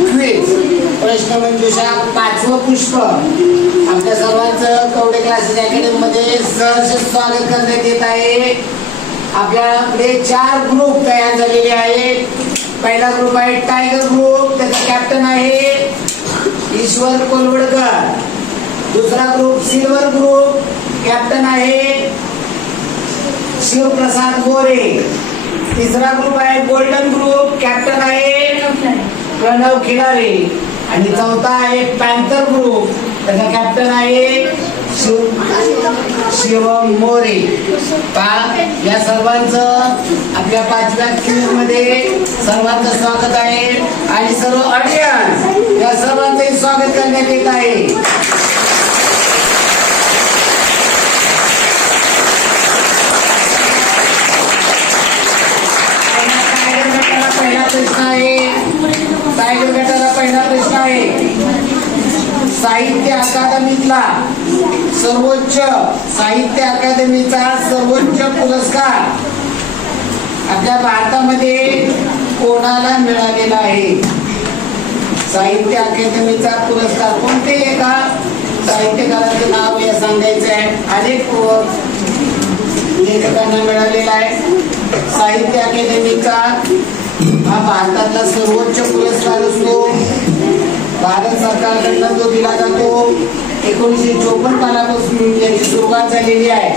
Quiz प्रश्नमंजुषा 5वं पुष्प आपल्या सर्वांचं कवडे क्लासेस अकॅडमी मध्ये सहर्ष स्वागत करण्यात येत आहे। आपल्याकडे 4 ग्रुप तयार झालेले आहेत। पहिला ग्रुप आहे टायगर ग्रुप, त्याचा कॅप्टन आहे ईश्वर कोलवडकर। दुसरा ग्रुप सिल्वर ग्रुप, कॅप्टन आहे शिवप्रसाद गोरे। तिसरा ग्रुप आहे गोल्डन ग्रुप, कॅप्टन आहे प्रणव खिलारे। आणि चौथा आहे पॅन्थर ग्रुप, त्याचा कॅप्टन आहे शिवम मोरे। या सर्वांचं आपल्या 5व्या क्विज मध्ये सर्वांचं स्वागत आहे आणि सर्व ऑडियन्स या सर्वांचे स्वागत करण्यात येत आहे। टायगर गटाला पहिला प्रश्न आहे साहित्य अकादमीतला सर्वोच्च साहित्य अकादमीचा सर्वोच्च पुरस्कार आपल्या भारतामध्ये कोणाला मिळालेला आहे? साहित्य अकादमीचा पुरस्कार कोणते एका साहित्यकाराचं नाव या सांगायचं आहे। अनेक लेखकांना मिळालेला आहे। साहित्य अकादमीचा हा भारतातला सर्वोच्च पुरस्कार असतो। भारत सरकारकडनं जो दिला जातो 1954 सालापासून याची सुरुवात झालेली आहे।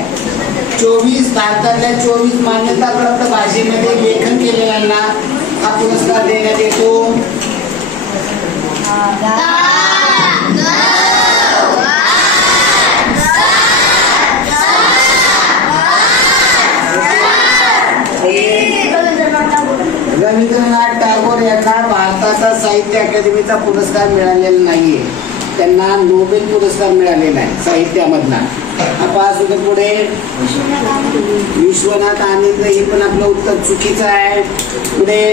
24 भारतातल्या 24 मान्यताप्राप्त भाषेमध्ये लेखन केलेल्यांना हा पुरस्कार देण्यात येतो। रवींद्रनाथ टागोर यांना भारताचा साहित्य अकादमीचा पुरस्कार मिळालेला नाहीये, त्यांना नोबेल पुरस्कार मिळालेला आहे साहित्यामधला। आपण पुढे विश्वनाथ आनंद, हे पण आपलं उत्तर चुकीचं आहे। पुढे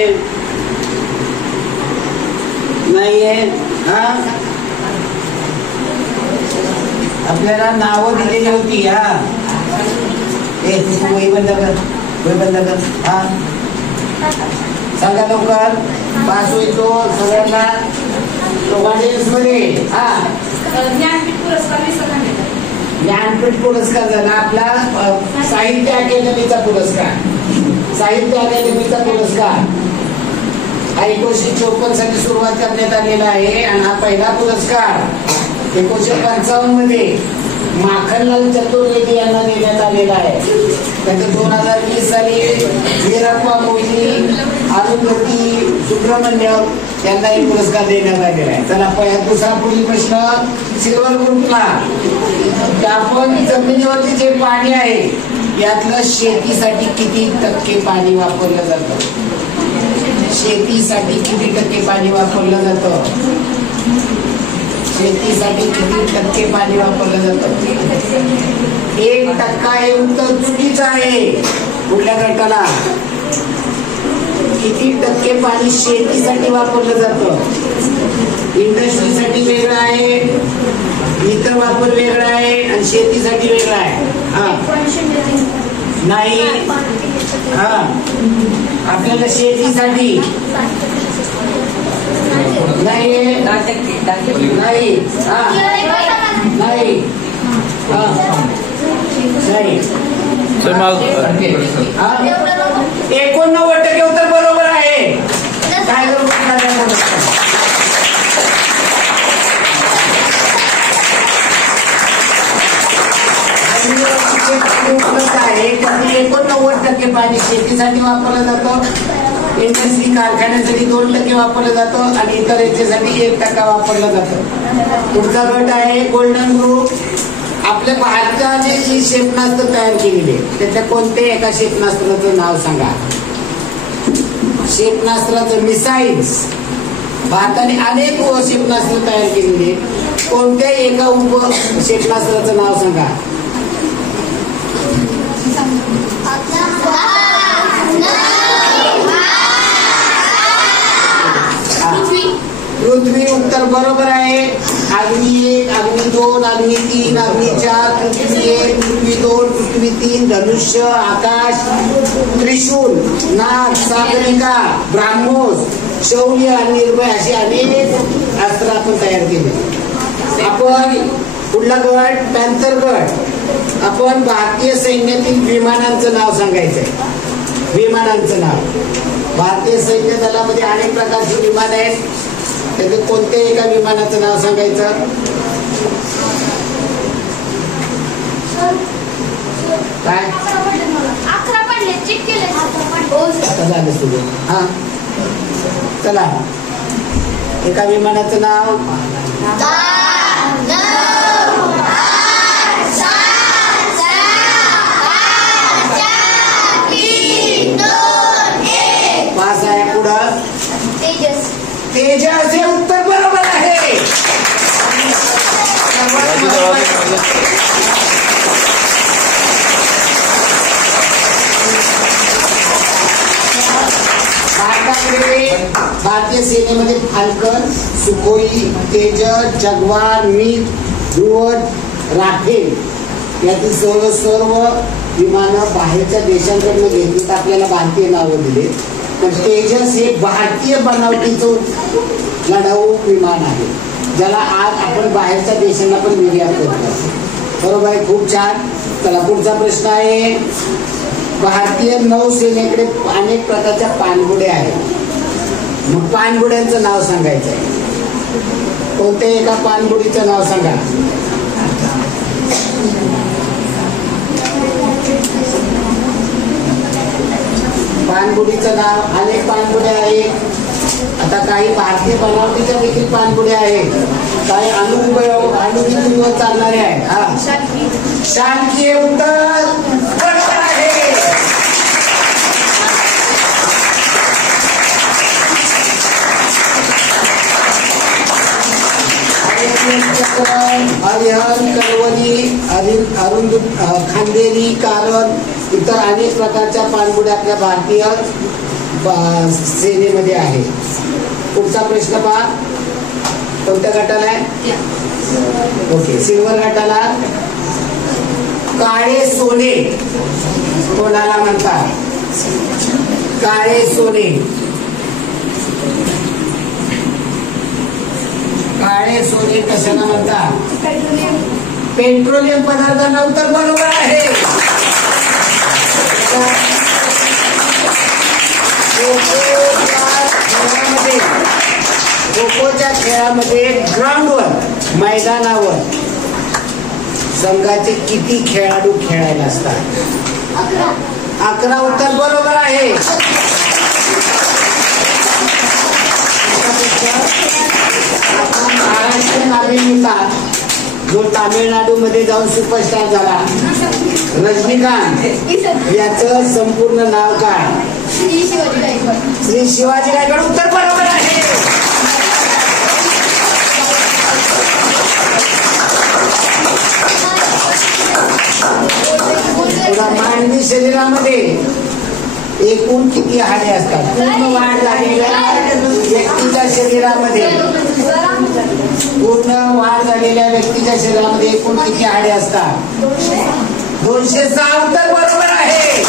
नाहीये। हा आपल्याला नावं दिलेली होती। हा वही बंद कर। हा सांगा लवकर, पास होईल तो सगळ्यांना ऑडियन्स मध्ये। हा ज्ञानपीठ पुरस्कार झाला आपला साहित्य अकादमीचा पुरस्कार। साहित्य अकादमीचा पुरस्कार हा 1954 साली सुरुवात करण्यात आलेला आहे आणि हा पहिला पुरस्कार 1955 मध्ये माखनलाल चतुर्वेदी यांना देण्यात आलेला आहे। त्यानंतर 2020 साली वीरप्पा मोहिनी, अरुंधती सुब्रमण्यम यांना हे पुरस्कार देण्यात आलेला आहे। चला दुसरा पुढील प्रश्न सिल्वर ग्रुपला, आपण जमिनीवरती जे पाणी आहे यातलं शेतीसाठी किती टक्के पाणी वापरलं जातं? शेतीसाठी किती टक्के पाणी वापरलं जातं? शेतीसाठी किती टक्के पाणी वापरलं जातं? 1% हे उत्तर चुकीचं आहे। कुठल्या गटाला? किती टक्के पाणी शेतीसाठी वापरलं जातं? इंडस्ट्रीसाठी वेगळं आहे, इतर वापर वेगळा आहे आणि शेतीसाठी वेगळा आहे। नाही, हा आपल्याला शेतीसाठी नाही, नाही, हा नाही, हा नाही। 89% उत्तर बरोबर आहे। काय आहे 89% पाणी शेतीसाठी वापरलं जातं, इंडस्ट्री कारखान्यासाठी 2% वापरलं जातं आणि इतर याच्यासाठी 1% वापरलं जातं। पुढचा गट आहे गोल्डन ग्रुप। आपल्या भारताने जी क्षेपणास्त्र तयार केलेली आहे त्याच्या कोणत्या एका क्षेपणास्त्राचं नाव सांगा? क्षेपणास्त्राचं मिसाईल्स, भारताने अनेक क्षेपणास्त्र तयार केलेली आहे, कोणत्या एका क्षेपणास्त्राचं नाव सांगा? पृथ्वी उत्तर बरोबर आहे। अग्नि 1, अग्नि 2, अग्नि 3, अग्नि 4, पृथ्वी 1, पृथ्वी 2, पृथ्वी 3, धनुष्य, आकाश, त्रिशूल, नाग, सागरिका, ब्राह्मोस, शौर्य आणि निर्भय अशी अनेक अस्त्र आपण तयार केली. आपण पुढला गट पॅन्थर गट. आपण भारतीय सैन्यातील विमानांचं नाव सांगायचंय. विमानांचं नाव. भारतीय सैन्य दलामध्ये अनेक प्रकारची विमान आहेत. त्याचं कोणत्या एका विमानाचं नाव सांगायचं. काय 11 पडले चेक केले. झालं तुझं. हा चला एका विमानाचं नाव. पास आहे. पुढं तेजस. हे उत्तर बरोबर आहे. भारतीय सेनेमध्ये फाल्कन, सुखोई, तेजस, जगवार, मिग, ध्रुव, राफेल यातील सर्व विमानं बाहेरच्या देशांकडून घेतली. आपल्याला भारतीय नावं दिले. तर तेजस हे भारतीय बनावटीचं लढाऊ विमान आहे, ज्याला आज आपण बाहेरच्या देशांना पण निर्यात करतो. बरोबर आहे. खूप छान. चला पुढचा प्रश्न आहे. भारतीय नौसेनेकडे अनेक प्रकारच्या पाणबुड्या आहेत. मग पाणबुड्यांचं नाव सांगायचं आहे. कोणत्या एका पाणबुडीचं नाव सांगा. पाणबुडीचं नाव. अनेक पाणबुड्या आहेत. आता काही भारतीय बनावटीच्या देखील पाणबुड्या आहेत. काही अणुविद्युतवर चालणारे आहेत. हा शांती उत्तर बरोबर आहे. हरिहर, कळवली, अरुंद, खांदेरी, कारण इतर अनेक प्रकारच्या पाणबुड्या आपल्या भारतीय सेनेमध्ये आहे. पुढचा प्रश्न पहा. कोणत्या गटाला आहे. ओके. सिल्वर गटाला. काळे सोने कोणाला म्हणतात. काळे सोने. काळे सोने कशाला म्हणतात. पेट्रोलियम पदार्थांना उत्तर बरोबर आहे. खो-खोच्या खेळामध्ये ग्राउंडवर मैदानावर संघाचे किती खेळाडू खेळायला असतात. 11 उत्तर बरोबर आहे. महाराष्ट्रीयन अभिनेता जो तामिळनाडू मध्ये जाऊन सुपरस्टार झाला, रजनीकांत, याचं संपूर्ण नाव काय. श्री शिवाजी गायकवाड. उत्तर बरोबर आहे. मानवी शरीरामध्ये एकूण किती हाडे असतात. पूर्ण वाढ झालेल्या व्यक्तीच्या शरीरामध्ये एकूण किती हाडे असतात. 206. उत्तर बरोबर आहे.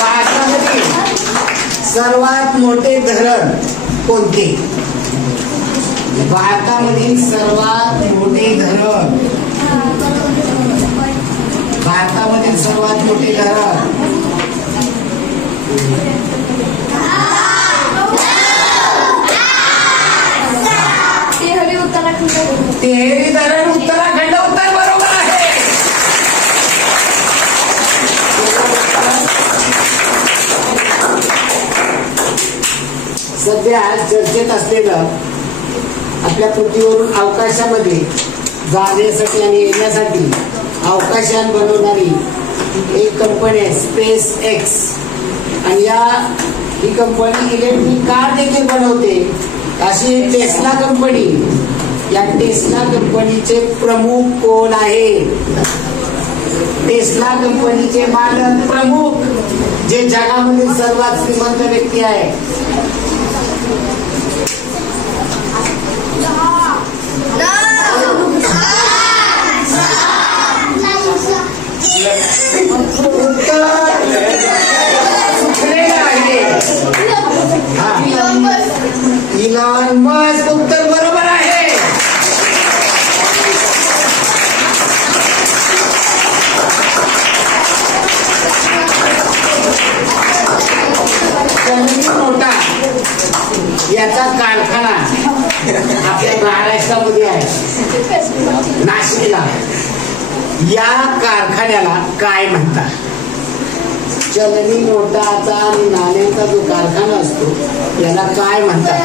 भारतामध्ये सर्वात मोठे धरण कोणते. भारतामधील सर्वात मोठे धरण. भारतामधील सर्वात मोठे धरण. तेहरी धरण उत्तराखंड. उत्तर बरोबर आहे. सध्या चर्चेत असलेलं आपल्या पृथ्वीवरून अवकाशामध्ये जाण्यासाठी आणि येण्यासाठी अवकाशयान बनवणारी एक कंपनी आहे स्पेस एक्स. आणि ही कंपनी इलेक्ट्रिक कार देखील बनवते. अशी टेस्ला कंपनी. या टेस्ला कंपनीचे प्रमुख कोण आहे. टेस्ला कंपनीचे मालक प्रमुख जे जगामधील सर्वात श्रीमंत व्यक्ती आहे. उत्तर चुकलेलं आहे. हा. इलॉन मस्क उत्तर बरोबर आहे. चलनी नोटा याचा कारखाना आपल्या महाराष्ट्रामध्ये आहे, नाशिकला. या कारखान्याला काय म्हणतात? चलनी नोटाचा आणि नाण्यांचा जो कारखाना असतो याला काय म्हणतात?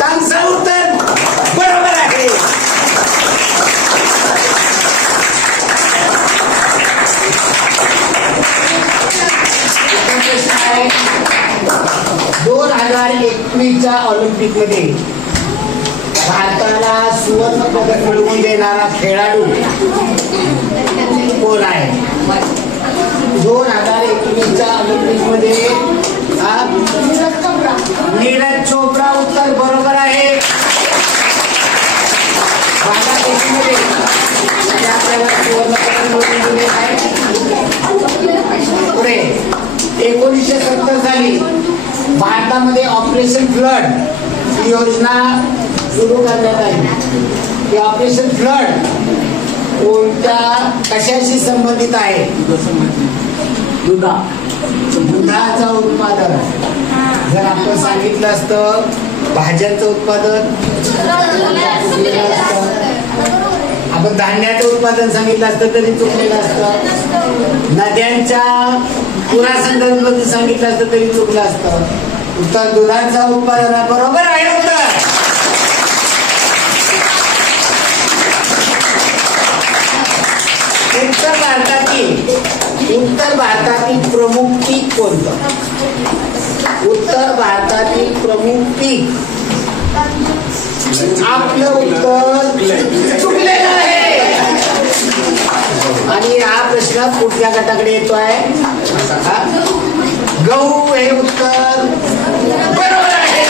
तांसा उत्तर बरोबर आहे. प्रश्न आहे 2021च्या ऑलिम्पिक मध्ये भारताला सुवर्ण पदक मिळवून देणारा खेळाडू कोण आहे? 2021च्या ऑलिम्पिक मध्ये नीरज चोप्रा उत्तर बरोबर आहे. बांगलादेशमध्ये आपल्याला सुवर्ण पदक मिळवून दिले आहे. पुढे 1970 साली भारतामध्ये ऑपरेशन फ्लड ही योजना सुरू करण्यात आली. ही ऑपरेशन फ्लड कोणत्या कशाशी संबंधित आहे? दुधाचं उत्पादन. जर आपण सांगितलं असतं भाज्यांचं उत्पादन, आपण धान्याचं उत्पादन सांगितलं असतं तरी चुकलेलं असतं. नद्यांच्या पुरासंदर्भात सांगितलं असतं तरी चुकलं असतं. उत्तर दुधाचं उत्पादन बरोबर आहे. उत्तर भारतातील प्रमुख पीक कोणतं? उत्तर भारतातील प्रमुख पीक. आपलं उत्तर चुकलेलं आहे. आणि हा प्रश्न कुठल्या गटाकडे येतोय? गहू हे उत्तर बरोबर आहे.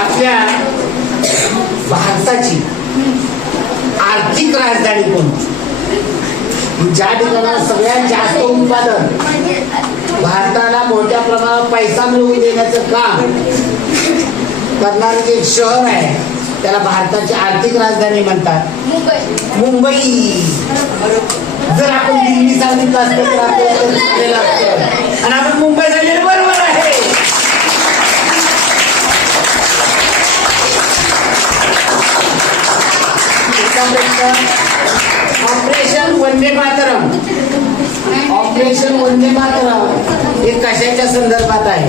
आपल्या भारताची आर्थिक राजधानी कोणती? ज्या ठिकाणी सगळ्यात जास्त उत्पादन, भारताला मोठ्या प्रमाणात पैसा मिळवून देण्याचं काम करणारे जे शहर आहे त्याला भारताची आर्थिक राजधानी म्हणतात. मुंबई. जर आपण दिल्ली सांगितलं असतं तर आपल्याला असतं आणि आपण मुंबई सांगितलं बरोबर आहे. ऑपरेशन वंदे मातरम. ऑपरेशन वंदे मातरम हे कशाच्या संदर्भात आहे?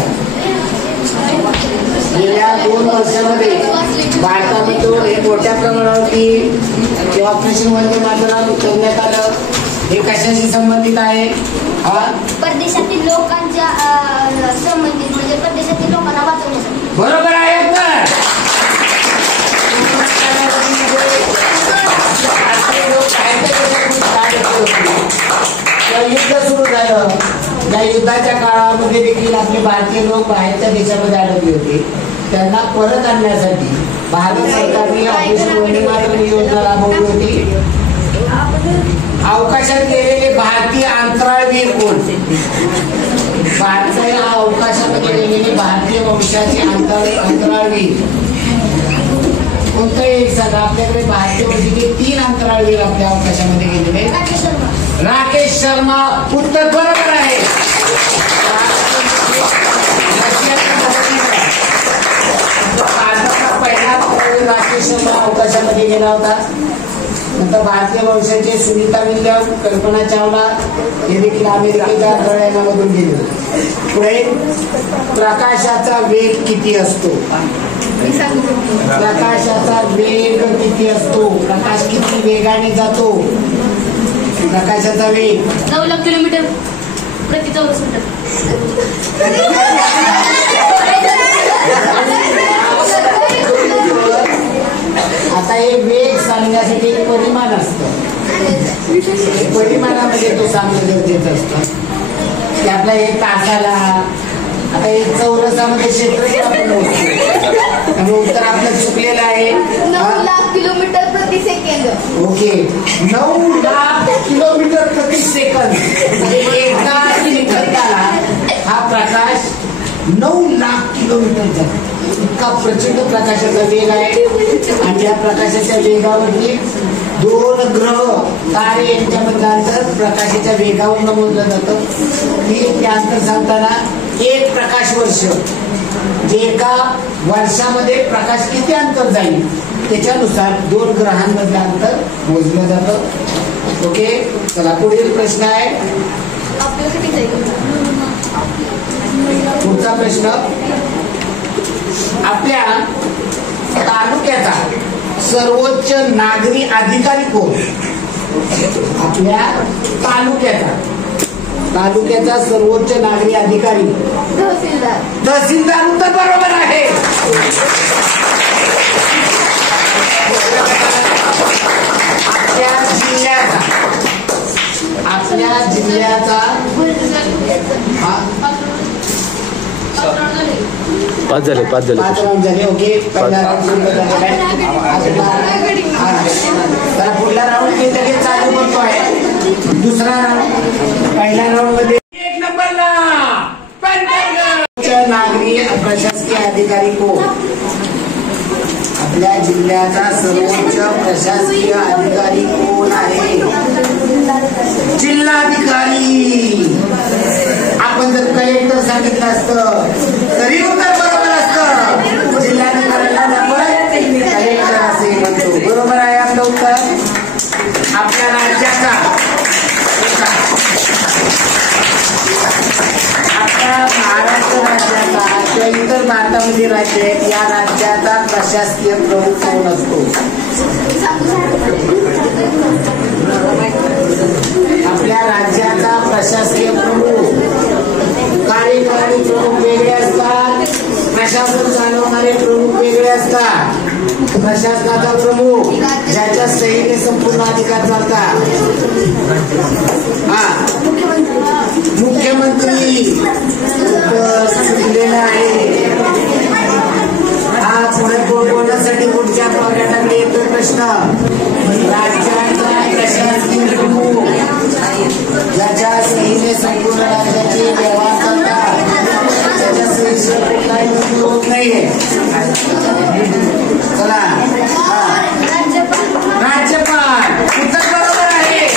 गेल्या 2 वर्षामध्ये भारतामध्ये हे मोठ्या प्रमाणावरती ऑपरेशन वंदे मातरम करण्यात आलं. हे कशाशी संबंधित आहे? परदेशातील लोकांच्या संबंधित, म्हणजे परदेशातील लोकांना वाचवण्यासाठी. बरोबर आहे. युद्ध सुरू झालं. या युद्धाच्या काळामध्ये देखील आपले भारतीय लोक बाहेरच्या देशामध्ये अडकले होते. त्यांना परत आणण्यासाठी भारत सरकारने ऑपरेशन वंदे मातरम योजना राबवली होती. अवकाशात गेलेले भारतीय अंतराळवीर कोण? भारतीय अवकाशामध्ये गेलेले भारतीय वंशाचे अंतराळवीर कोणतं एक सांगा? आपल्याकडे भारतीय वंशाचे 3 अंतराळवीर आपल्या अवकाशामध्ये गेलेले. राकेश शर्मा उत्तर बरोबर आहे. भारताचा पहिला राकेश शर्मा अवकाशामध्ये गेला होता. नंतर भारतीय वंशाचे सुनीता विल्यम, कल्पना चावला हे देखील अमेरिकेच्या अंतराळयानामधून गेले. पुढे प्रकाशाचा वेग किती असतो? प्रकाशाचा वेग किती असतो? प्रकाश किती वेगाने जातो? प्रकाशाचा वेग 9 लाख किलोमीटर प्रति चौरस मीटर. आता हे वेग सांगण्यासाठी एक परिमाण असतं. परिमाणामध्ये तो सांगणं गरजेचं असतं की आपल्या 1 तासाला आता हे चौरसामध्ये क्षेत्र त्यामुळे उत्तर आपलं चुकलेलं आहे. 9 लाख किलोमीटर प्रति सेकंद. ओके, 9 लाख किलोमीटर प्रति सेकंद म्हणजे एका सेकंदाला हा प्रकाश 9 लाख किलोमीटरचा इतका प्रचंड प्रकाशाचा वेग आहे. आणि या प्रकाशाच्या वेगावरती 2 ग्रह तारे यांच्यामधलं अंतर प्रकाशाच्या वेगावर नमोदलं जातं. ते अंतर सांगताना 1 प्रकाश वर्ष जे एका वर्षामध्ये प्रकाश किती अंतर जाईल त्याच्यानुसार 2 ग्रहांमधलं अंतर मोजलं जातं. ओके, चला पुढील प्रश्न आहे. पुढचा प्रश्न, आपल्या तालुक्याचा सर्वोच्च नागरी अधिकारी कोण? आपल्या तालुक्याचा सर्वोच्च नागरी अधिकारी तहसीलदार. उत्तर बरोबर आहे. आपल्या जिल्ह्याचा 5 झाले. 5 झाले. ओके, पहिला राऊंड तर पुढला राऊंड मी लगेच चालू करतो आहे. दुसरा राऊंड, पहिल्या राऊंड मध्ये 1 नंबरला नागरी प्रशासकीय अधिकारी कोण? आपल्या जिल्ह्याचा सर्वोच्च प्रशासकीय अधिकारी कोण आहे? जिल्हाधिकारी. आपण जर कलेक्टर सांगितलं असतं तरी उत्तर बरोबर असतं. जिल्हाधिकाऱ्याला आपण कलेक्टर असे म्हणतो. बरोबर आहे आपलं उत्तर. आपल्या राज्याचा आपल्या महाराष्ट्र राज्याचा किंवा इतर भारतामध्ये राज्य आहेत या राज्याचा प्रशासकीय प्रमुख कोण असतो? आपल्या राज्याचा प्रशासकीय प्रमुख, कार्यकारी प्रमुख वेगळे असतात, प्रशासन चालवणारे प्रमुख वेगळे असतात. प्रशासनाचा प्रमुख ज्याच्या सहीने संपूर्ण अधिकार चालतात. मुख्यमंत्री चुकलेला आहे. हा पुढे बोलण्यासाठी पुढच्या गटाकडे येतोय प्रश्न. राज्याचा प्रशासकीय प्रमुख ज्याच्या सहीने संपूर्ण राज्याचे व्यवहार चालतात, त्याच्या सहीशिवाय कुठलाही मंजूर होत नाहीये. चला, राज्यपाल. उत्तर बरोबर आहे.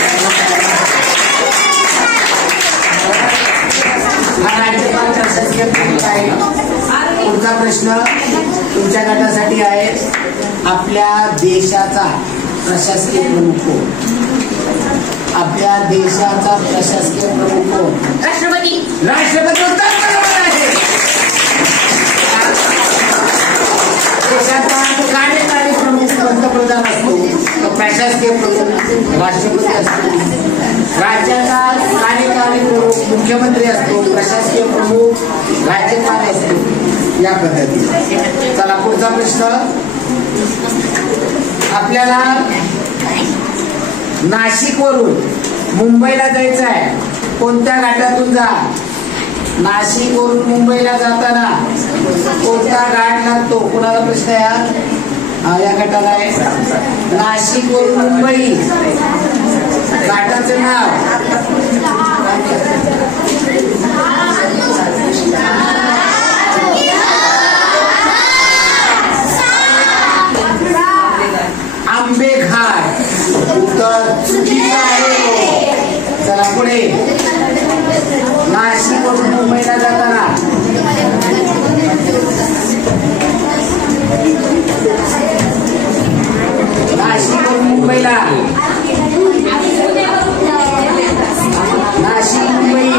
हा राज्यपाल प्रशासकीय प्रमुख आहे. पुढचा प्रश्न तुमच्या गटासाठी आहे. आपल्या देशाचा प्रशासकीय प्रमुख कोण? आपल्या देशाचा प्रशासकीय प्रमुख कोण? राष्ट्रपती. उत्तर बरोबर आहे. देशाचा कार्यकारी प्रमुख पंतप्रधान असतो, तर प्रशासकीय प्रमुख राष्ट्रपती असतो. राज्याचा कार्यकारी प्रमुख मुख्यमंत्री असतो, प्रशासकीय प्रमुख राज्यपाल असतो. या पद्धतीने. चला पुढचा प्रश्न. आपल्याला नाशिक वरून मुंबईला जायचं आहे. कोणत्या घाटातून जा? नाशिक वरून मुंबईला जाताना कोणता घाट लागतो? कोणाला प्रश्न आहे? या गटाला आहे. नाशिक वरून मुंबई घाटाचं नाव आंबे घाट. उत्तर चुकीचं आहे. चला पुढे. नाशिक वरून मुंबईला जाताना नाशिक वरून मुंबईला नाशिक मुंबई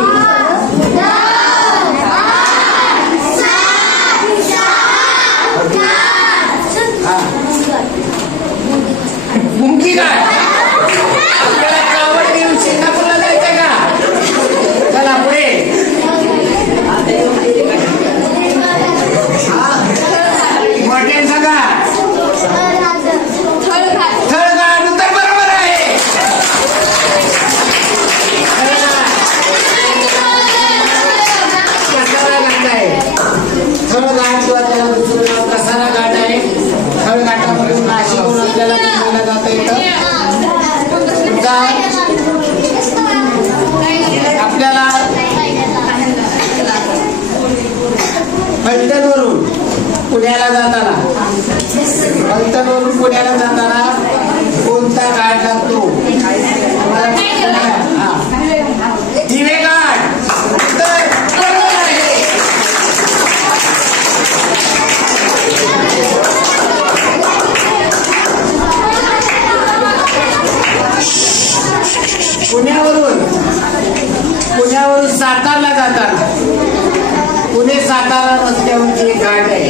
मुंगी घाट. आपल्याला कावड घेऊन सिंगापूरला जायचं का? चला पुढे. मोठे सांगा. थळघाट. उत्तर बरोबर आहे. कसा घाट आहे? पैठणवरून पुण्याला जाताना कोणता घाट लागतो? दिवे घाट. उत्तर बरोबर आहे. पुण्यावरून सातारला जाताना पुणे सातारा रस्त्यावरची एक घाट आहे.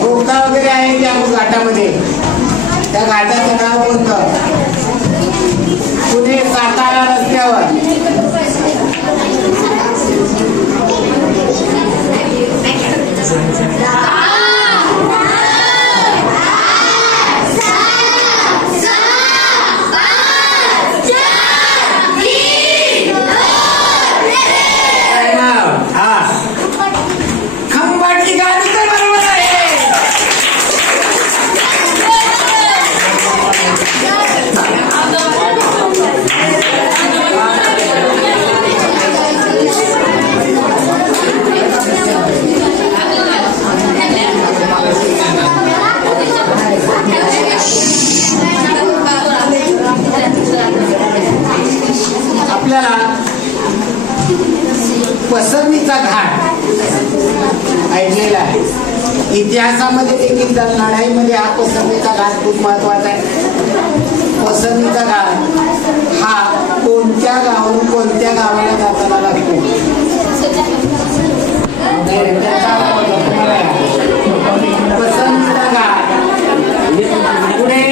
बोगदा वगैरे आहे त्या घाटामध्ये. त्या घाटाचं नाव कोणतं? पुणे सातारा रस्त्यावर खंबाटची गाडी तर बरोबर आहे. आपल्याला पसरणीचा घाट ऐकलेला आहे. इतिहासामध्ये देखील लढाईमध्ये हा पसरणीचा घाट खूप महत्वाचा आहे. पसरणीचा घाट हा कोणत्या गावावरून कोणत्या गावाला जाताना लागतो? पसरणीचा घाट पुढे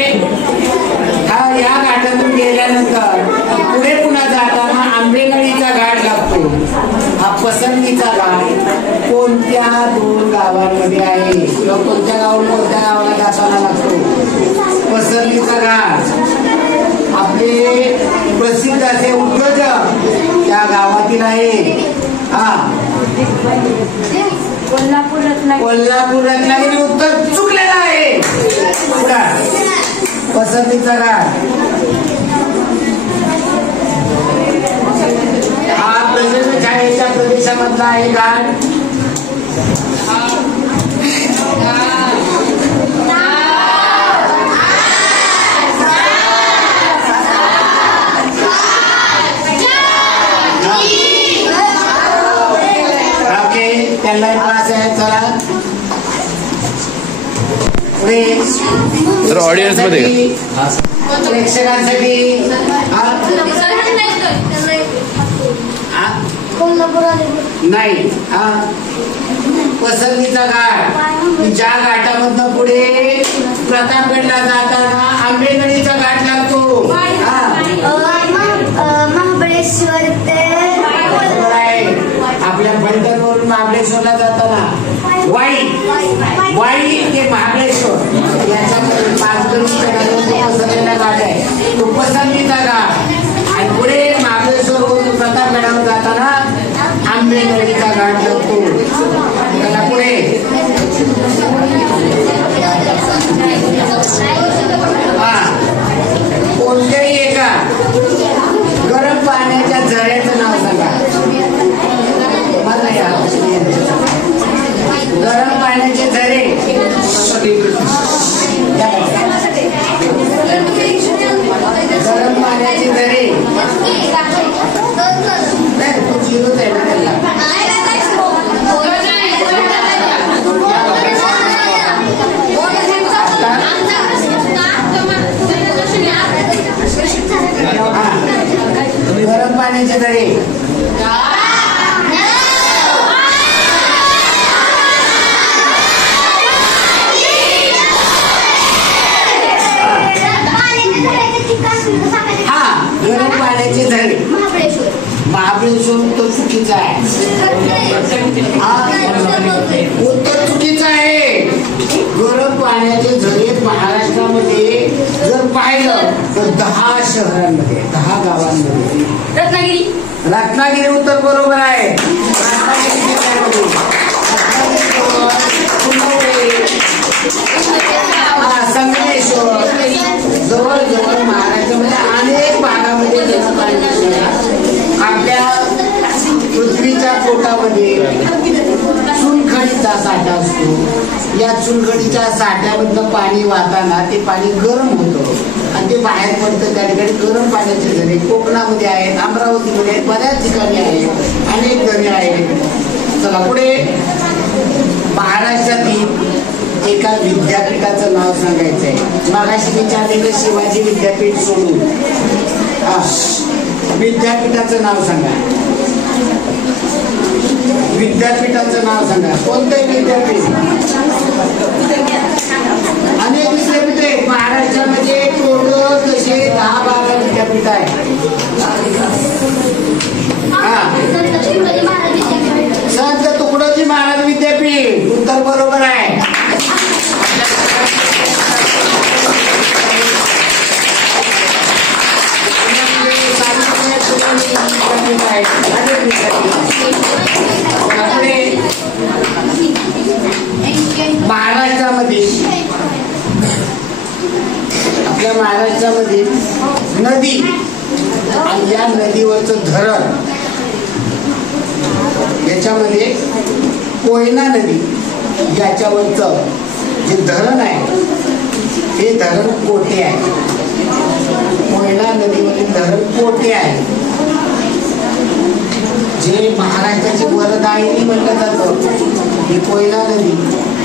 हा या घाटातून गेल्यानंतर पुढे पुन्हा जाताना आंबेनळीचा घाट लागतो. हा पसरणीचा घाट कोणत्या दोन गावांमध्ये आहे किंवा कोणत्या गावाहून कोणत्या गावाला जाताना लागतो? पसरणीचा घाट आपले प्रसिद्ध असे उद्योजक त्या गावातील आहे. कोल्हापूर रत्नागिरी. उत्तर चुकलेलं आहे. पसरणीचा घाट हा प्रचंड छायेच्या प्रदेशामधला आहे घाट. ओके, त्यांना त्रास आहे. चला तर ऑडियन्स मध्ये प्रेक्षकांसाठी नाही. पसरणीचा घाट ज्या घाटामधनं पुढे प्रतापगडला जाताना आंबेनळीचा घाट लागतो. महाबळेश्वर ते आपल्या पैठणवरून महाबळेश्वरला जाताना वाई ते महाबळेश्वर याच्यामध्ये 5 किलोमीटर पसरलेला घाट आहे. तो पसरणीचा घाट. आणि पुढे महाबळेश्वरवरून प्रतापगडावर जाताना आंबेनळीचा घाट लागतो. त्याला पुढे कोणत्याही एका गरम पाण्याच्या झऱ्याचं नाव सांगा. गरम पाण्याचे झरे गरम पाण्याचे झरे चिरूच आहे ना गरम पाण्याचे झरे. गरम पाण्याचे झरे महाबळेश्वर उत्तर चुकीचं आहे. उत्तर चुकीचं आहे. गरम पाण्याचे झरे महाराष्ट्रामध्ये जर पाहिलं तर 10 शहरांमध्ये 10 गावांमध्ये. रत्नागिरी उत्तर बरोबर आहे. रत्नागिरी जिल्ह्यामध्ये संगमेश्वर जवळजवळ महाराष्ट्रामध्ये अनेक भागामध्ये आपल्या पृथ्वीच्या पोटामध्ये चुनखडीचा साठा असतो. या चुनखडीच्या साठ्यामधलं पाणी वाहताना ते पाणी गरम होतं आणि ते बाहेर पडतं. त्या ठिकाणी गरम पाण्याचे झरे कोकणामध्ये आहेत, अमरावतीमध्ये आहेत, बऱ्याच ठिकाणी आहेत, अनेक झरे आहेत. चला पुढे. महाराष्ट्रातील एका विद्यापीठाचं नाव सांगायचंय. मागाशी विचारलेलं शिवाजी विद्यापीठ सोडून विद्यापीठाचं नाव सांगा. विद्यापीठाचं नाव सांगा. कोणतं विद्यापीठ? अनेक विद्यापीठ आहेत महाराष्ट्रामध्ये. टोटल तसे 10-12 विद्यापीठ आहेत. संत तुकडोजी महाराज विद्यापीठ उत्तर बरोबर आहे. महाराष्ट्रामध्ये आपल्या महाराष्ट्रामध्ये नदी आणि या नदीवरचं धरण, याच्यामध्ये कोयना नदी याच्यावरचं जे धरण आहे ते धरण कोठे आहे. कोयना नदीवरील धरण कोठे आहे. जे महाराष्ट्राची वरदायिनी म्हटलं जातं ही कोयना नदी,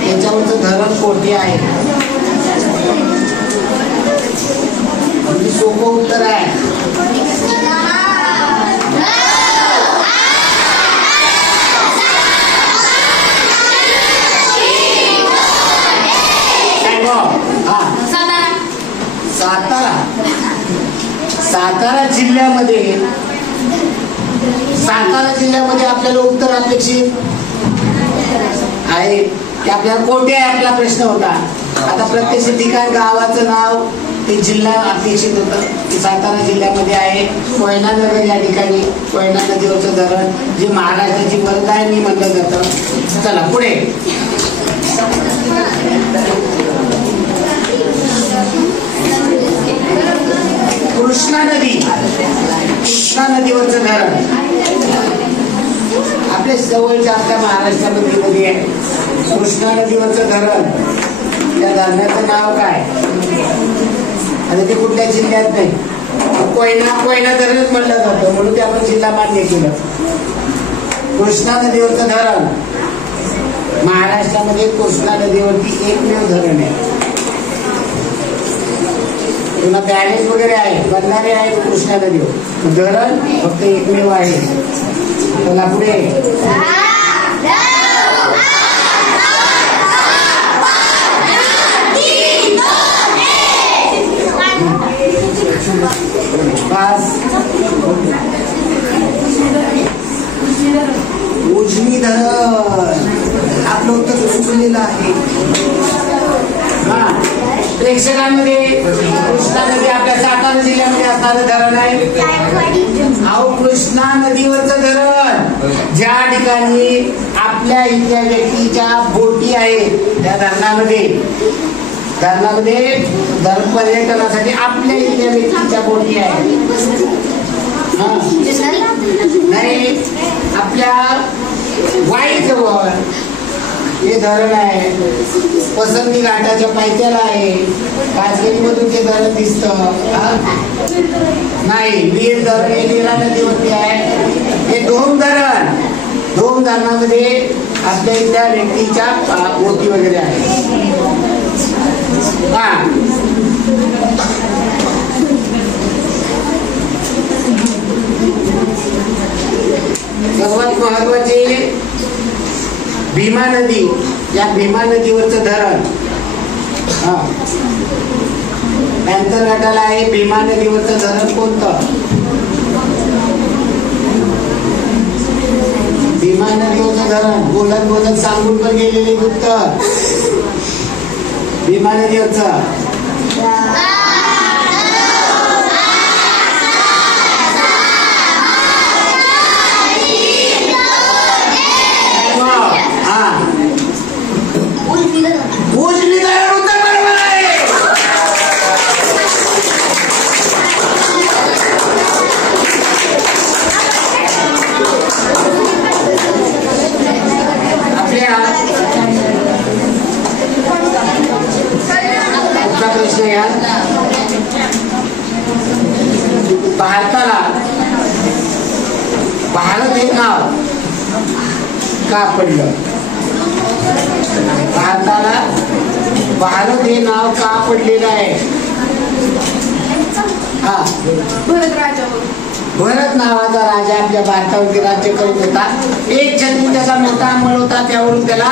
त्याच्यावरचं धरण कोठे आहे. सोपं उत्तर आहे. सातारा जिल्ह्यामध्ये आपल्याला उत्तर अपेक्षित आहे की आपल्याला कोठे आहे आपला प्रश्न होता. आता प्रत्येक ठिकाण गावाचं नाव ते जिल्हा अपेक्षित होतं की सातारा जिल्ह्यामध्ये आहे कोयना नगर या ठिकाणी. कोयना नदीवरचं धरण जे महाराष्ट्राची वरदायिनी म्हटलं जातं. चला पुढे. कृष्णा नदीवरचं धरण आपल्या जवळच्या आपल्या महाराष्ट्रामध्ये नदी आहे. कृष्णा नदीवरचं धरण, त्या धरणाचं नाव काय आणि ते कुठल्या जिल्ह्यात नाही. कोयना धरणच म्हणलं जातं म्हणून ते आपण जिल्हा मान्य केलं. कृष्णा नदीवरचं धरण महाराष्ट्रामध्ये कृष्णा नदीवरती एकमेव धरण आहे. पुन्हा बॅरेज वगैरे आहे, बनणारे आहेत कृष्णा नदीवर, धरण फक्त एकमेव आहे. चला पुढे. उजनी धरण आपलं उत्तर चुकलेलं आहे. प्रेक्षकांमध्ये कृष्णा नदी आपल्या सातारा जिल्ह्यामध्ये असणारं धरण आहे. कृष्णा नदीवरचं धरण ज्या ठिकाणी आपल्या इथल्या व्यक्तीच्या बोटी आहेत त्या धरणामध्ये धरण पर्यटनासाठी आपल्या इथल्या व्यक्तीच्या बोटी आहेत. नाही, आपल्या वाईजवळ हे धरण आहे. पसंती घाटाच्या पायथ्याला आहे. काजगिरीमधून ते धरण दिसतं. नाही, वीर धरण हे नीरा नदीवरती आहे. हे धोम धरणामध्ये आपल्या इथल्या व्यक्तीच्या बोटी वगैरे आहे. सर्वात महत्वाचे भीमा नदी, या भीमा नदीवरचं धरण पॅन्थर घाटाला आहे. भीमा नदीवरचं धरण कोणतं? भीमा नदीवरचं धरण बोलत सांगून पण गेलेले उत्तर. भीमा नदीवरचं भारताला भारत हे नाव का पडलं? भारताला भारत हे नाव का पडलेलं आहे? हा, भरत नावाचा राजा आपल्या भारतावरती राज्य करत होता. एक छत्री त्याचा मोठा अंमल होता, त्यावरून त्याला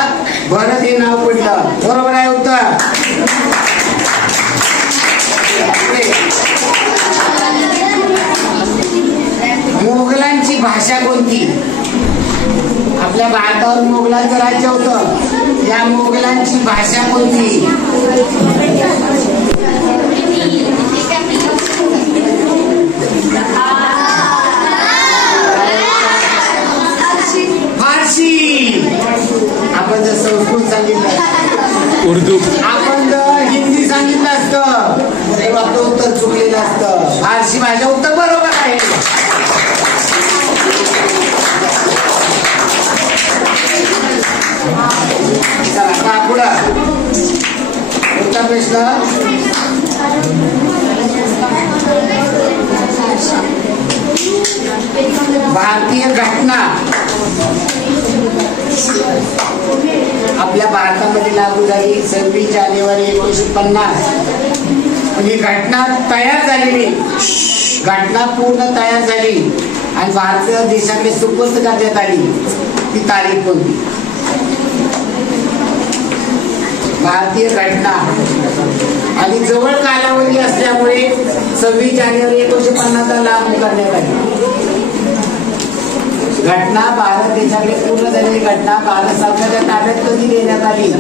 भरत हे नाव पडलं. बरोबर आहे उत्तर. मोगलांची भाषा कोणती? आपल्या भारतावर मोगलांचं राज्य होतं. या मोगलांची भाषा कोणती? फारसी. आपण जर संस्कृत सांगितलं, उर्दू, आपण जर हिंदी सांगितलं असतं तेव्हा तो उत्तर चुकलेलं असतं. फारसी भाषा उत्तर बरोबर आहे. चला पुढं पुढचा प्रश्न. भारतीय घटना आपल्या भारतामध्ये लागू झाली 26 जानेवारी 1950. ही घटना तयार झालेली, घटना पूर्ण तयार झाली आणि भारतीय देशाकडे सुपूर्द करण्यात आली. ती तारीख कोणती? भारतीय घटना आणि जवळ कालावधी असल्यामुळे 26 जानेवारी 1950 लागू करण्यात आली. घटना भारत देशाकडे पूर्ण झालेली घटना भारत सरकारच्या ताब्यात कधी देण्यात आली?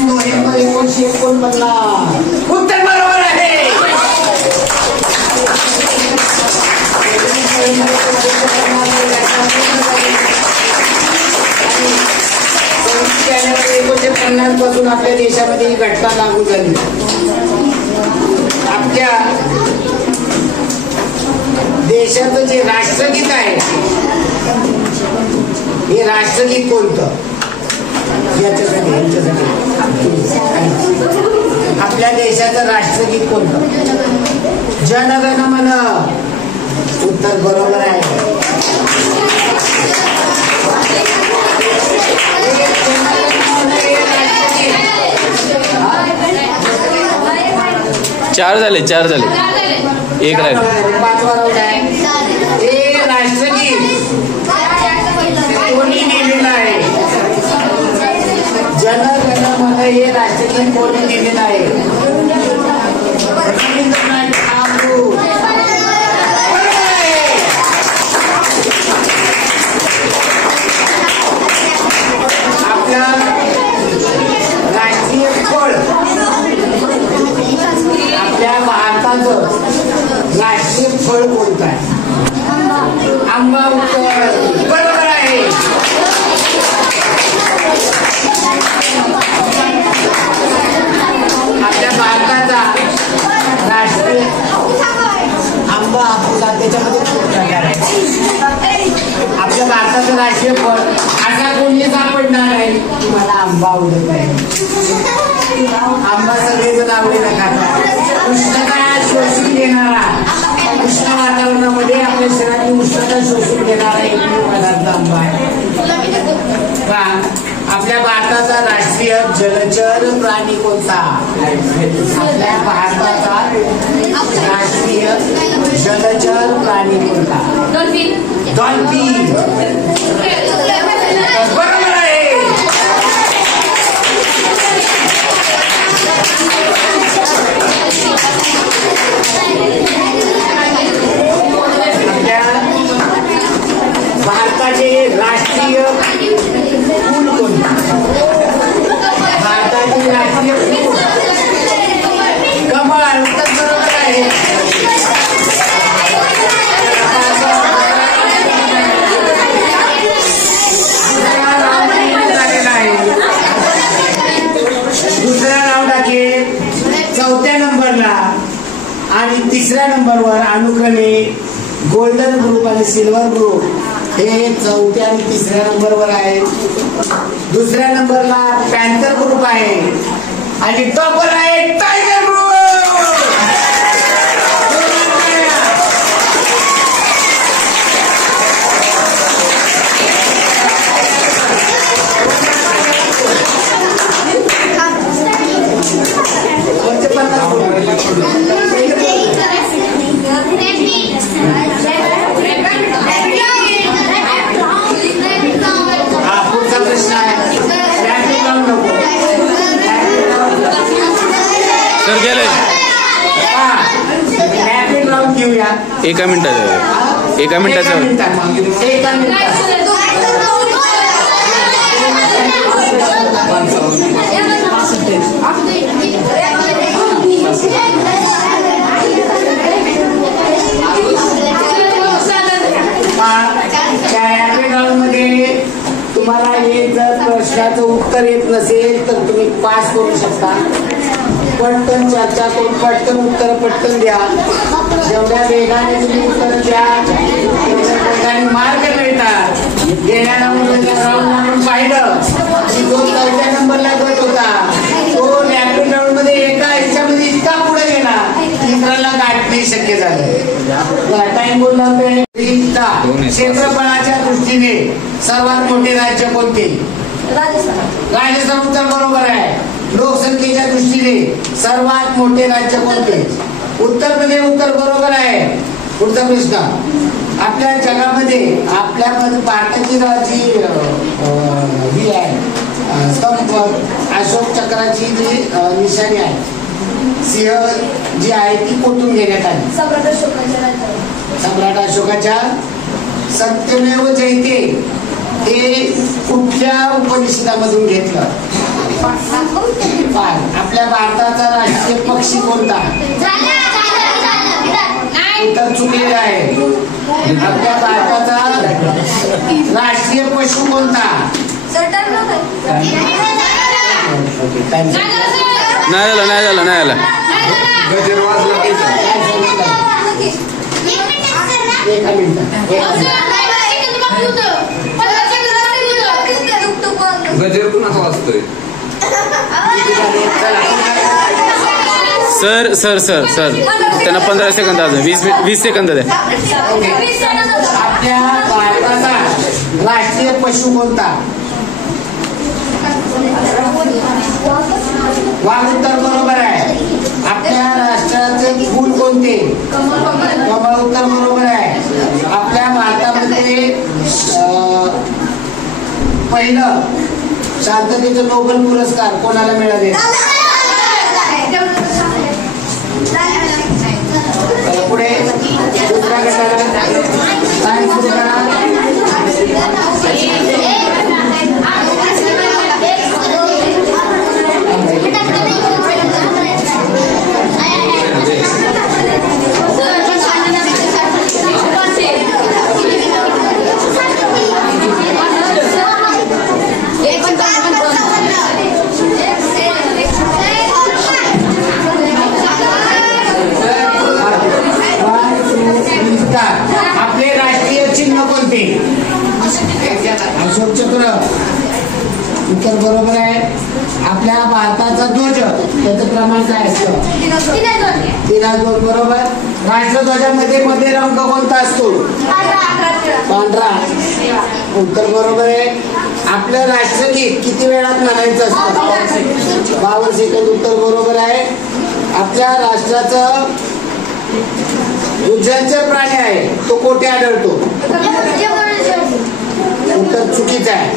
नोव्हेंबर 1949. उत्तर बरोबर आहे. जानेवारी 1950 पासून आपल्या देशामध्ये ही घटना लागू झाली. आपल्या देशाचं जे राष्ट्रगीत आहे, हे राष्ट्रगीत कोणतं? आपल्या देशाचं राष्ट्रगीत कोणतं? जनगण मन. उत्तर बरोबर आहे. चार झाले एक राहिलं. 5वा राऊंड आहे. हे राष्ट्रगीत कोणी लिहिलेलं आहे? जनगण मन हे राष्ट्रगीत कोणी लिहिलेलं आहे? रवींद्रनाथ टागोर. आपला राष्ट्रीय फळ, आपल्या भारताचं राष्ट्रीय फळ कोणतं आहे? आंबा. उत्तर बरोबर आहे. आपल्या भारताचा राष्ट्रीय आंबा हापूस त्याच्यामध्ये खूप प्रकार आहे. आपल्या भारताचं राष्ट्रीय फळ असा कोणी सापडणार आहे तुम्हाला आंबा आवडत आहे? आंबा सगळेजण आवडीला खातात. उष्णता शोषून घेणारा, उष्ण वातावरणामध्ये आपल्या शरीराची उष्णता शोषून घेणारा एकमेव पदार्थ आंबा आहे. आपल्या भारताचा राष्ट्रीय जलचर प्राणी कोणता? आपल्या भारताचा राष्ट्रीय जलचर प्राणी कोणता? डॉल्फिन. बरोबर आहे. आपल्या भारताचे राष्ट्रीय फूल कोणते? भारताचे राष्ट्रीय फूल कमळ. उत्तर बरोबर आहे. आणि तिसऱ्या नंबरवर अनुक्रमे गोल्डन ग्रुप आणि सिल्वर ग्रुप हे चौथ्या आणि तिसऱ्या नंबरवर आहे. दुसऱ्या नंबरला पॅन्थर ग्रुप आहे आणि टॉपर आहे टायगर ग्रुप. पुढचा प्रश्न आहे सर गेले रॅपिड राऊंड घेऊया. एका मिनिटाचं एका मिनिटात तुम्हाला हे जर प्रश्नाचं उत्तर येत नसेल तर तुम्ही पास करू शकता. पटकन चर्चा करून पटकन उत्तर पटकन द्या. जेवढ्या वेगाने तुम्ही उत्तर द्या तेवढ्या वेगाने मार्क मिळतात. गेल्या राऊंड पाहिलं की जो 4थ्या नंबरला गट होता तो रॅपिड राऊंड मध्ये एका ह्याच्यामध्ये इतका पुढे गेला इतरांना गाठणे शक्य झालं. टाइम बोलला क्षेत्रफळाच्या दृष्टीने सर्वात मोठे राज्य कोणते? राजस्थान उत्तर बरोबर आहे. लोकसंख्येच्या दृष्टीने सर्वात मोठे राज्य कोणते? उत्तर प्रदेश उत्तर बरोबर आहे. पुढचा प्रश्न आपल्या जगामध्ये आपल्यामध्ये भारताची जी ही आहे स्तंभ अशोक चक्राची जी निशाणी आहे सिंह जी आहे ती कुठून घेण्यात आली? सम्राट अशोकाच्या सत्यमेव जयते हे कुठल्या उपनिषदामधून घेतलं? आपल्या भारताचा राष्ट्रीय पक्षी कोणता? उत्तर चुकलेलं आहे. आपल्या भारताचा राष्ट्रीय पशु कोणता? नाही झालं एका मिनिटात गजर कुणाचा वाजतोय? सर त्यांना 15 सेकंद अजून 20 सेकंद द्या. आपल्या भारताचा राष्ट्रीय पशु कोणता? वाघ उत्तर बरोबर आहे. आपल्या राष्ट्राचे फूल कोणते? कमळ उत्तर बरोबर आहे. आपल्या भारतामध्ये पहिलं शांततेचा नोबेल पुरस्कार कोणाला मिळाले? पुढे दुसऱ्या गटाला आपले राष्ट्रीय चिन्ह कोणते? अशोक चक्र उत्तर बरोबर आहे. आपल्या भारताचा ध्वज त्याचं प्रमाण काय असतं? 3:2 बरोबर. राष्ट्रध्वजामध्ये मध्ये रंग कोणता असतो? पांढरा उत्तर बरोबर आहे. आपलं राष्ट्रगीत किती वेळात म्हणायचं असतं? 52 सेकंद उत्तर बरोबर आहे. आपल्या राष्ट्राचं उजळचे प्राणी आहे तो कोठे आढळतो? उत्तर चुकीचं आहे.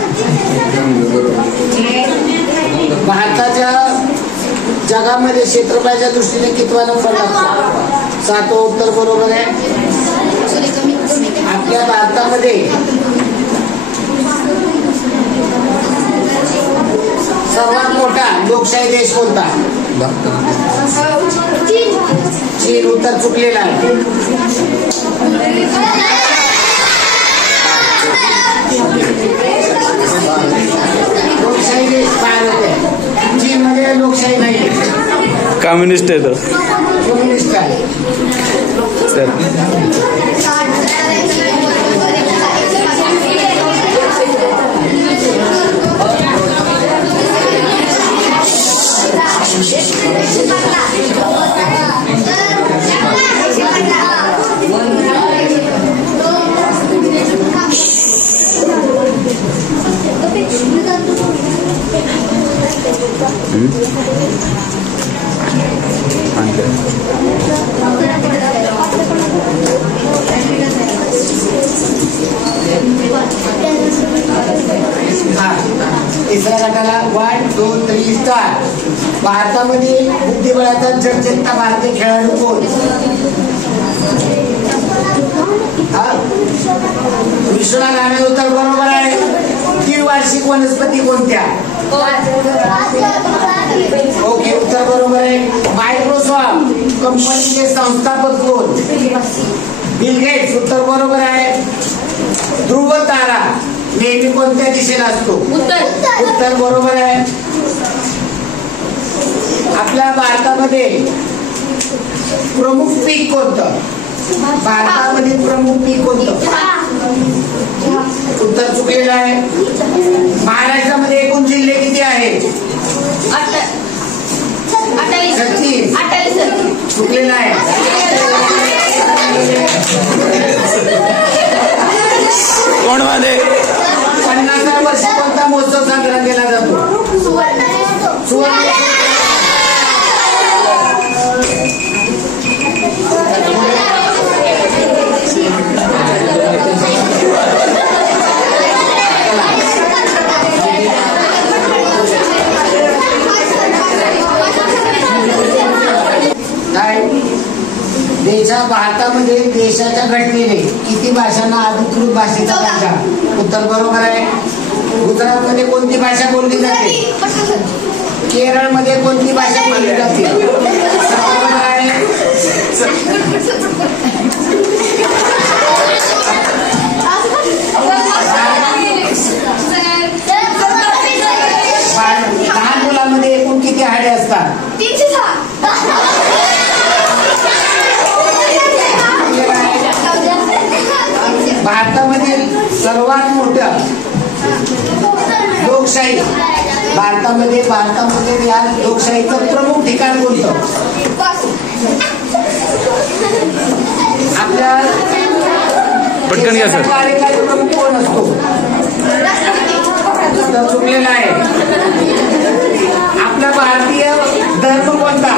भारताच्या जगामध्ये क्षेत्रफळाच्या दृष्टीने कितवा नंबर लागतो? 7वा उत्तर बरोबर आहे. आपल्या भारतामध्ये सर्वात मोठा लोकशाही देश कोणता? चीन उत्तर चुकलेला आहे. लोकशाही देश भारत आहे. चीन मध्ये लोकशाही नाही, कम्युनिस्ट आहे तो. कम्युनिस्ट आहे. सर तिसऱ्या गटाला 1 2 3 स्टार्ट. भारतामध्ये बुद्धिबळाचा जगजेता भारतीय खेळाडू कोण? विश्वनाथ राणे. उत्तर बरोबर आहे. द्विवार्षिक वनस्पती कोणत्या? ओके, उत्तर बरोबर आहे. मायक्रोसॉफ्ट कंपनीचे संस्थापक कोण? Bill Gates. उत्तर बरोबर आहे. ध्रुव तारा नेहमी कोणत्या दिशेला असतो? उत्तर बरोबर आहे. आपल्या भारतामध्ये प्रमुख पीक कोणतं? भारतामध्ये प्रमुख पीक कोणतं? उत्तर चुकलेलं आहे. महाराष्ट्रामध्ये एकूण जिल्हे किती आहेत? 36. चुकलेलं आहे. कोण मध्ये 50व्या वर्षी कोणता महोत्सव साजरा केला जातो? सुवर्ण. भारतामध्ये देशाच्या घटनेने किती भाषांना अधिकृत भाषेचा दर्जा? उत्तर बरोबर आहे. गुजरातमध्ये कोणती भाषा बोलली जाते? केरळमध्ये कोणती भाषा बोलली जाते? बरोबर आहे. लहान मुलांमध्ये एकूण किती हाडे असतात? भारतामधील सर्वात मोठं लोकशाही भारतामध्ये या लोकशाहीचं प्रमुख ठिकाण कोणतं? आपल्या पटकन घ्या सर. कार्यकारी प्रमुख कोण असतो? चुकलेला आहे. आपला भारतीय धर्म कोणता?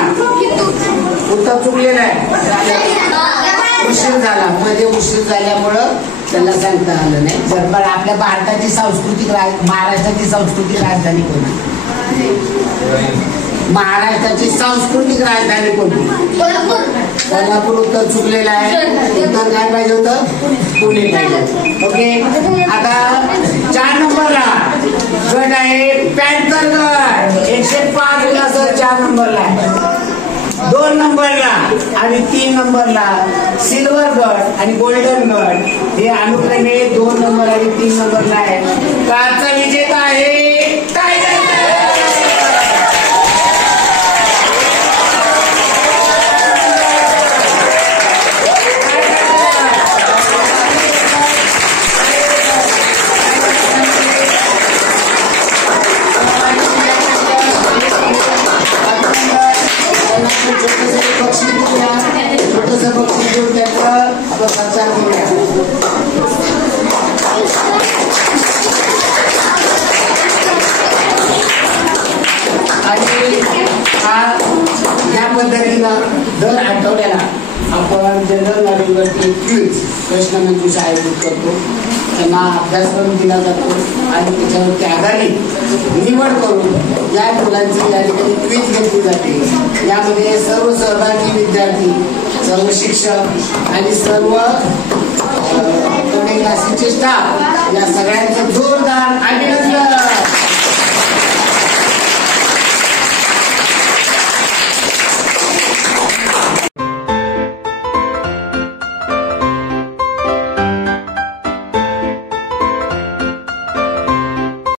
उत्तर चुकलेला आहे. उशीर झाला, मध्ये उशीर झाल्यामुळं त्याला सांगता आलं नाही. जर पण आपल्या भारताची महाराष्ट्राची सांस्कृतिक राजधानी कोणती? महाराष्ट्राची सांस्कृतिक राजधानी कोणती? कोल्हापूर. उत्तर चुकलेलं आहे. उत्तर काय पाहिजे होतं? पुणे पाहिजे. ओके, आता 4 नंबरला गट आहे पॅन्थर गट. 105 विलासर 4 नंबरला आहे. 2 नंबरला आणि 3 नंबरला सिल्वर गट आणि गोल्डन गट हे अनुक्रमे 2 नंबर आणि 3 नंबरला आहे. कालचा विजेता आहे टायगर. छोटस बक्षीस देऊन त्यांचा आपण सत्कार करूया. आणि या पद्धतीनं दर आठवड्याला आपण जनरल नॉलेजवरती क्विज प्रश्नमंजुषा आयोजित करतो. त्यांना अभ्यासक्रम दिला जातो आणि त्याच्यावरती आधारित निवड करून या मुलांची या ठिकाणी क्विज घेतली जाते. यामध्ये सर्व सहभागी विद्यार्थी, सर्व शिक्षक आणि सर्व क्लासेसचे स्टाफ या सगळ्यांचं जोरदार अभिनंदन.